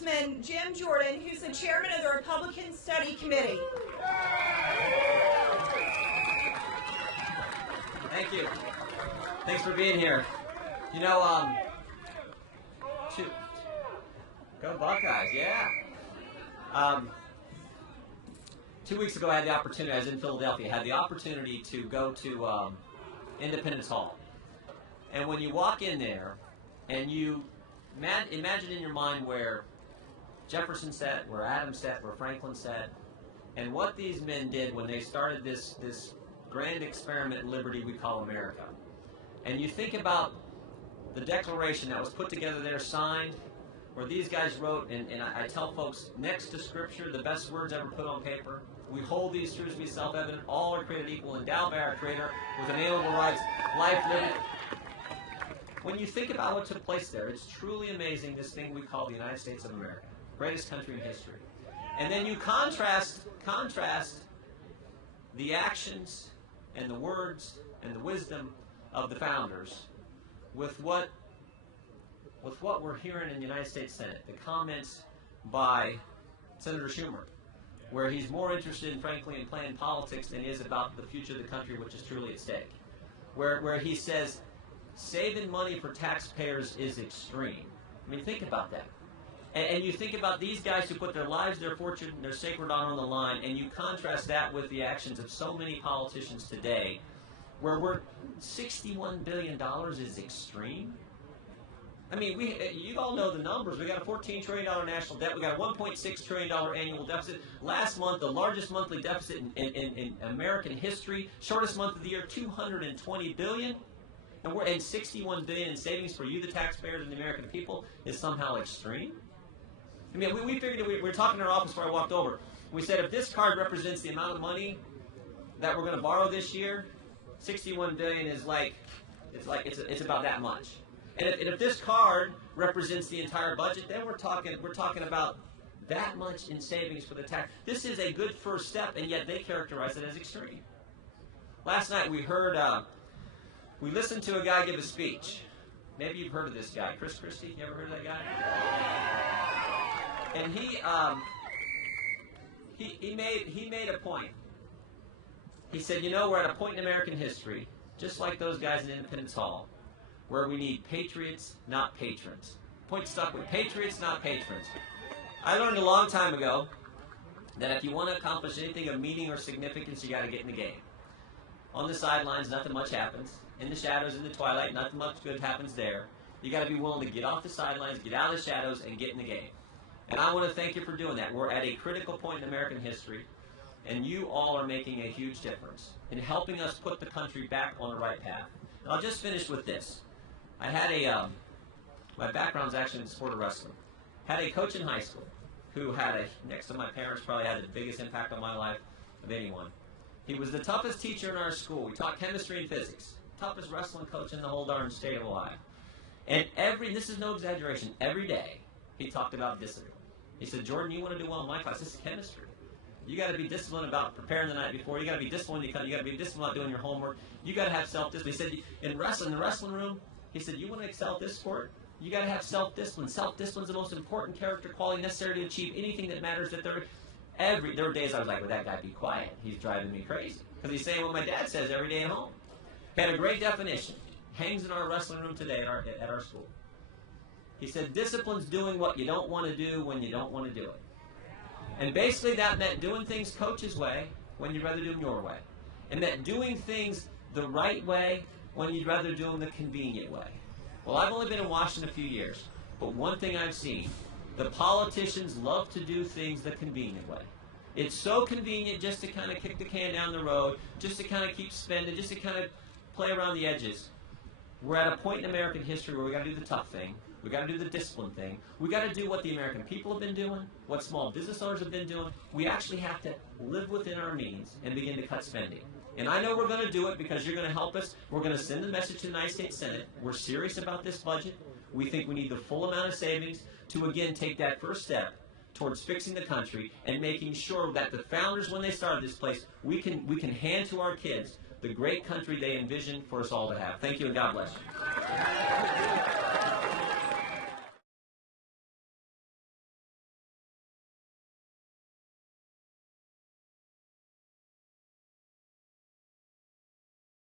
Congressman Jim Jordan, who's the chairman of the Republican Study Committee. Thank you. Thanks for being here. You know, go Buckeyes, yeah. 2 weeks ago, I had the opportunity, I was in Philadelphia, I had the opportunity to go to Independence Hall. And when you walk in there, and you imagine in your mind where Jefferson sat, where Adams sat, where Franklin sat, and what these men did when they started this grand experiment in liberty we call America. And you think about the declaration that was put together there, signed, where these guys wrote, and I tell folks, next to Scripture, the best words ever put on paper, we hold these truths to be self-evident, all are created equal, endowed by our Creator with inalienable rights, life, liberty. When you think about what took place there, it's truly amazing, this thing we call the United States of America, greatest country in history. And then you contrast the actions and the words and the wisdom of the founders with what we're hearing in the United States Senate, the comments by Senator Schumer, where he's more interested, frankly, in playing politics than he is about the future of the country, which is truly at stake. Where he says, saving money for taxpayers is extreme. I mean, think about that. And you think about these guys who put their lives, their fortune, their sacred honor on the line, and you contrast that with the actions of so many politicians today, where $61 billion is extreme. I mean, you all know the numbers. We got a $14 trillion national debt. We got a $1.6 trillion annual deficit. Last month, the largest monthly deficit in American history. Shortest month of the year, $220 billion. And 61 billion in savings for you, the taxpayers, and the American people is somehow extreme. I mean, we figured, we were talking in our office before I walked over. We said if this card represents the amount of money that we're going to borrow this year, 61 billion is it's about that much. And if this card represents the entire budget, then we're talking about that much in savings for the tax. This is a good first step, and yet they characterize it as extreme. Last night we heard. We listened to a guy give a speech. Maybe you've heard of this guy, Chris Christie. You ever heard of that guy? And he made a point. He said, you know, we're at a point in American history, just like those guys in Independence Hall, where we need patriots, not patrons. Point stuck with patriots, not patrons. I learned a long time ago that if you want to accomplish anything of meaning or significance, you got to get in the game. On the sidelines, nothing much happens. In the shadows, in the twilight, nothing much good happens there. You got to be willing to get off the sidelines, get out of the shadows, and get in the game. And I want to thank you for doing that. We're at a critical point in American history, and you all are making a huge difference in helping us put the country back on the right path. And I'll just finish with this. I had my background's actually in the sport of wrestling. Had a coach in high school who had next to my parents, probably had the biggest impact on my life of anyone. He was the toughest teacher in our school. We taught chemistry and physics. Toughest wrestling coach in the whole darn state of Ohio. And this is no exaggeration, every day he talked about discipline. He said, Jordan, you want to do well in my class, this is chemistry. You got to be disciplined about preparing the night before. You got to be disciplined. You got to be disciplined about doing your homework. You got to have self-discipline. He said, in the wrestling room, he said, you want to excel at this sport? You got to have self-discipline. Self-discipline is the most important character quality necessary to achieve anything that matters. There were days I was like, would that guy be quiet? He's driving me crazy. Because he's saying what my dad says every day at home. He had a great definition. Hangs in our wrestling room today at our school. He said, discipline's doing what you don't want to do when you don't want to do it. And basically that meant doing things coach's way when you'd rather do them your way. And meant doing things the right way when you'd rather do them the convenient way. Well, I've only been in Washington a few years, but one thing I've seen, the politicians love to do things the convenient way. It's so convenient just to kind of kick the can down the road, just to kind of keep spending, just to kind of play around the edges. We're at a point in American history where we got to do the tough thing. We got to do the discipline thing. We got to do what the American people have been doing, what small business owners have been doing. We actually have to live within our means and begin to cut spending. And I know we're going to do it because you're going to help us. We're going to send the message to the United States Senate. We're serious about this budget. We think we need the full amount of savings to, again, take that first step towards fixing the country and making sure that the founders, when they started this place, we can hand to our kids the great country they envisioned for us all to have. Thank you, and God bless you.